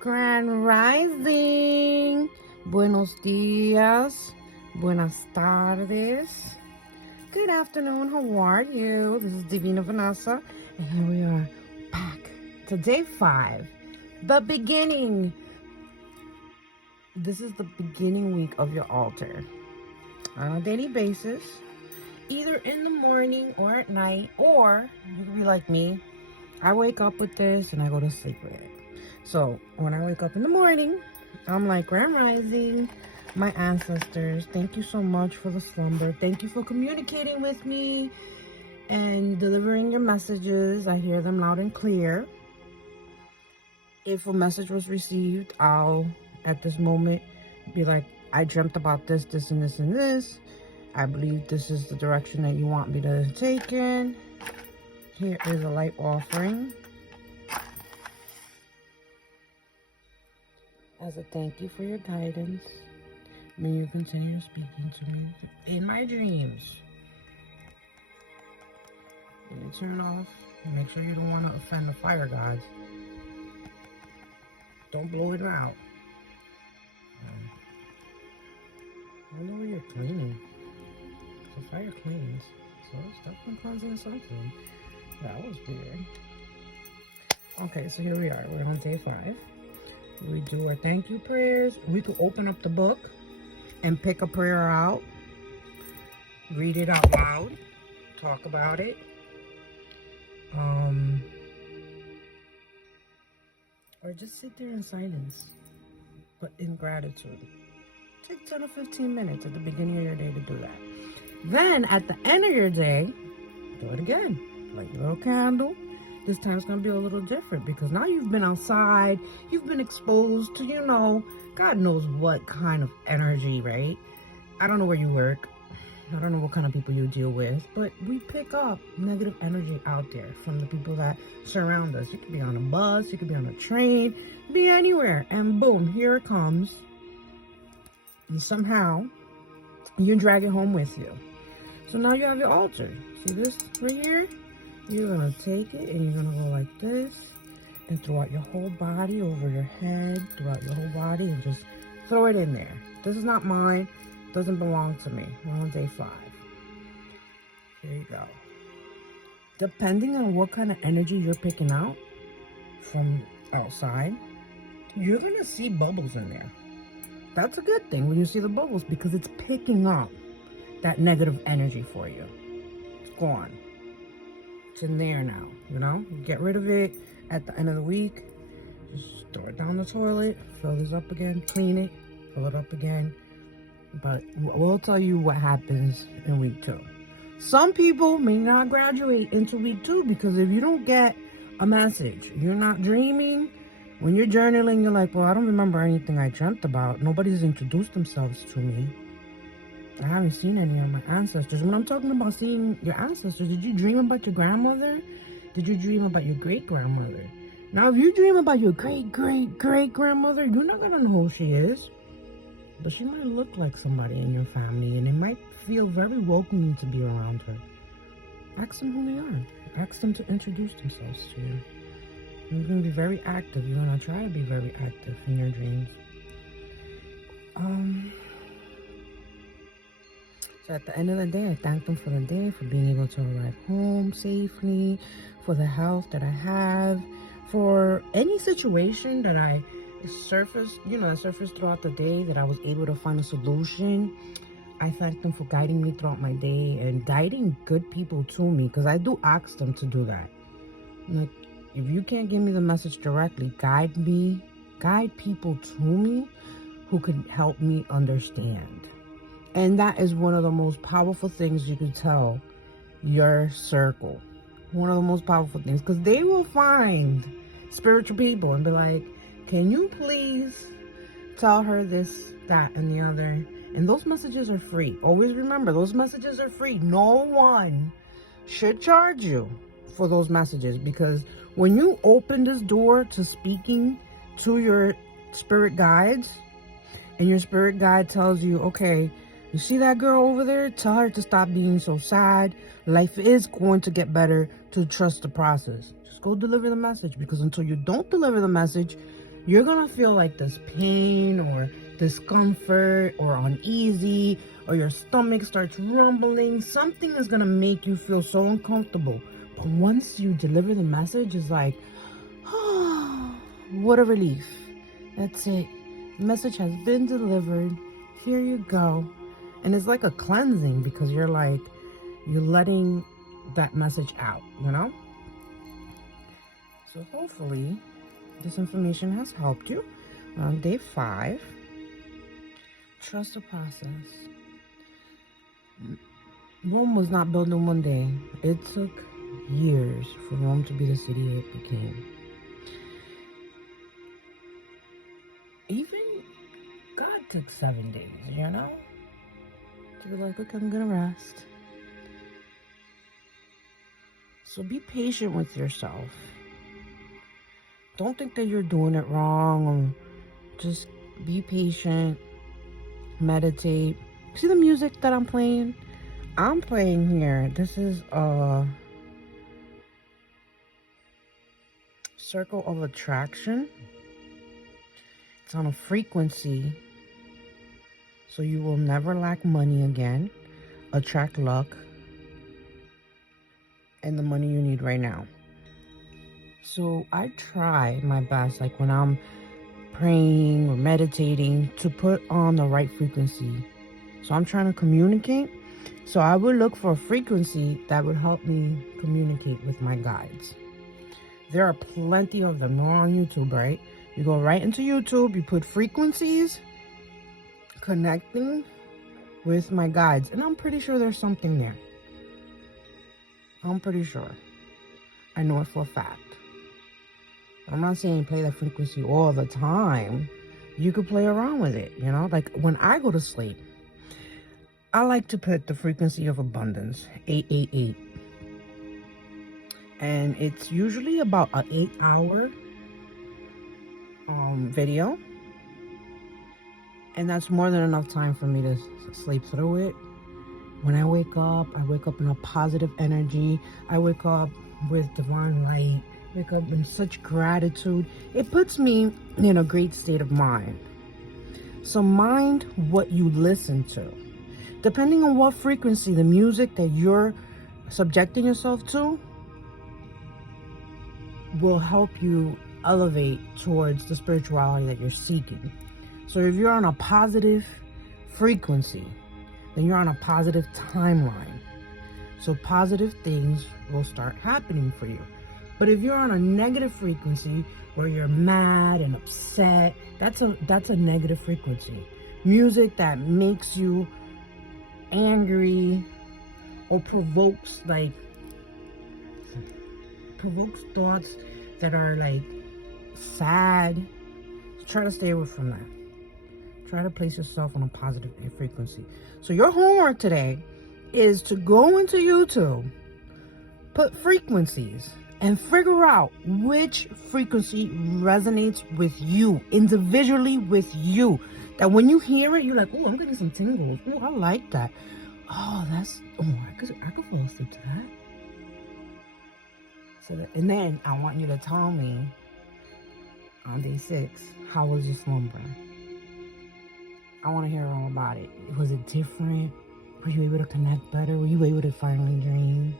Grand Rising. Buenos dias. Buenas tardes. Good afternoon. How are you? This is Divina Vanessa. And here we are back to day 5. The beginning. This is the beginning week of your altar. On a daily basis. Either in the morning or at night. Or you can be like me. I wake up with this and I go to sleep with it. So when I wake up in the morning, I'm like, Grand Rising, my ancestors, thank you so much for the slumber. Thank you for communicating with me and delivering your messages. I hear them loud and clear. If a message was received, I'll, at this moment, be like, I dreamt about this, this, and this, and this. I believe this is the direction that you want me to take in. Here is a light offering as a thank you for your guidance. May you continue speaking to me in my dreams. And you turn off. Make sure you don't want to offend the fire gods. Don't blow it out. I know where you're cleaning. The fire cleans. So it's definitely cleansing something. That was weird. Okay, so here we are. We're on day 5. We do our thank you prayers. We could open up the book and pick a prayer out, read it out loud, talk about it, or just sit there in silence, but in gratitude. Take 10 or 15 minutes at the beginning of your day to do that. Then at the end of your day, do it again. Light your little candle. This time it's going to be a little different because now you've been outside, you've been exposed to, God knows what kind of energy, right? I don't know where you work. I don't know what kind of people you deal with, but we pick up negative energy out there from the people that surround us. You could be on a bus, you could be on a train, be anywhere, and boom, here it comes. And somehow, you drag it home with you. So now you have your altar. See this right here? You're going to take it and you're going to go like this and throughout your whole body, over your head, throughout your whole body, and just throw it in there. This is not mine. Doesn't belong to me. We're on day 5. Here you go. Depending on what kind of energy you're picking out from outside, you're going to see bubbles in there. That's a good thing when you see the bubbles because it's picking up that negative energy for you. It's gone. It's in there now, Get rid of it at the end of the week. Just throw it down the toilet, fill this up again, clean it, fill it up again. But we'll tell you what happens in week 2. Some people may not graduate into week 2 because if you don't get a message, you're not dreaming. When you're journaling, you're like, well, I don't remember anything I dreamt about. Nobody's introduced themselves to me. I haven't seen any of my ancestors. When I'm talking about seeing your ancestors, did you dream about your grandmother? Did you dream about your great-grandmother? Now, if you dream about your great-great-great-grandmother, you're not going to know who she is. But she might look like somebody in your family, and it might feel very welcoming to be around her. Ask them who they are. Ask them to introduce themselves to you. You're going to be very active. You're going to try to be very active in your dreams. So at the end of the day, I thank them for the day, for being able to arrive home safely, for the health that I have, for any situation that I surfaced throughout the day that I was able to find a solution. I thank them for guiding me throughout my day and guiding good people to me, because I do ask them to do that. Like, if you can't give me the message directly, guide people to me who can help me understand. And that is one of the most powerful things you can tell your circle. One of the most powerful things. Because they will find spiritual people and be like, can you please tell her this, that, and the other? And those messages are free. Always remember, those messages are free. No one should charge you for those messages. Because when you open this door to speaking to your spirit guides, and your spirit guide tells you, okay, you see that girl over there? Tell her to stop being so sad. Life is going to get better, to trust the process. Just go deliver the message, because until you don't deliver the message, you're gonna feel like this pain or discomfort or uneasy, or your stomach starts rumbling. Something is gonna make you feel so uncomfortable. But once you deliver the message, it's like, oh, what a relief. That's it. The message has been delivered. Here you go. And it's like a cleansing, because you're letting that message out, you know? So hopefully this information has helped you on day 5. Trust the process. Rome was not built in one day. It took years for Rome to be the city it became. Even God took 7 days, you know? To be like, okay, I'm gonna rest. So be patient with yourself. Don't think that you're doing it wrong, or just be patient, meditate. See the music that I'm playing? I'm playing here. This is a circle of attraction. It's on a frequency, so you will never lack money again, attract luck, and the money you need right now. So I try my best, like when I'm praying or meditating, to put on the right frequency. So I'm trying to communicate. So I would look for a frequency that would help me communicate with my guides. There are plenty of them. They're on YouTube, right? You go right into YouTube, you put frequencies connecting with my guides, and I'm pretty sure there's something there. I'm pretty sure. I know it for a fact. I'm not saying play that frequency all the time. You could play around with it, you know? Like when I go to sleep, I like to put the frequency of abundance, 888. And it's usually about an 8-hour video. And that's more than enough time for me to sleep through it. When I wake up in a positive energy. I wake up with divine light. Wake up in such gratitude. It puts me in a great state of mind. So mind what you listen to. Depending on what frequency, the music that you're subjecting yourself to will help you elevate towards the spirituality that you're seeking. So if you're on a positive frequency, then you're on a positive timeline. So positive things will start happening for you. But if you're on a negative frequency where you're mad and upset, that's a negative frequency. Music that makes you angry or provokes thoughts that are like sad, try to stay away from that. Try to place yourself on a positive frequency. So your homework today is to go into YouTube, put frequencies, and figure out which frequency resonates with you, individually with you. That when you hear it, you're like, oh, I'm getting some tingles. Oh, I like that. Oh, I could fall asleep to that. And then I want you to tell me on day 6, how was your slumber? I want to hear all about it. Was it different? Were you able to connect better? Were you able to finally dream?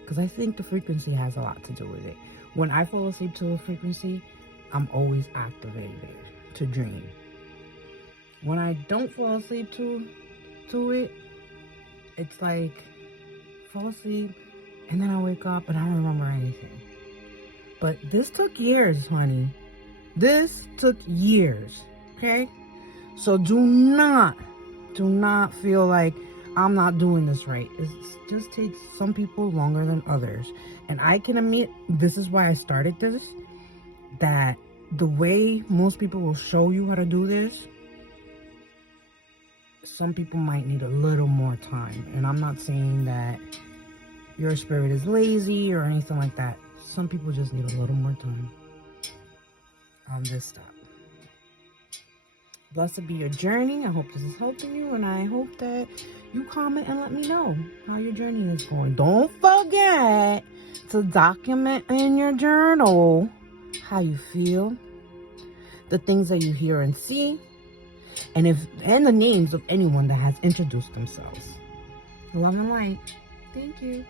Because I think the frequency has a lot to do with it. When I fall asleep to a frequency, I'm always activated to dream. When I don't fall asleep to it, it's like fall asleep and then I wake up and I don't remember anything. But this took years, honey. This took years, okay? So do not feel like I'm not doing this right. It just takes some people longer than others. And I can admit, this is why I started this, that the way most people will show you how to do this, some people might need a little more time. And I'm not saying that your spirit is lazy or anything like that. Some people just need a little more time on this stuff. Blessed be your journey. I hope this is helping you, and I hope that you comment and let me know how your journey is going. Don't forget to document in your journal how you feel. the things that you hear and see, and the names of anyone that has introduced themselves. Love and light. Thank you.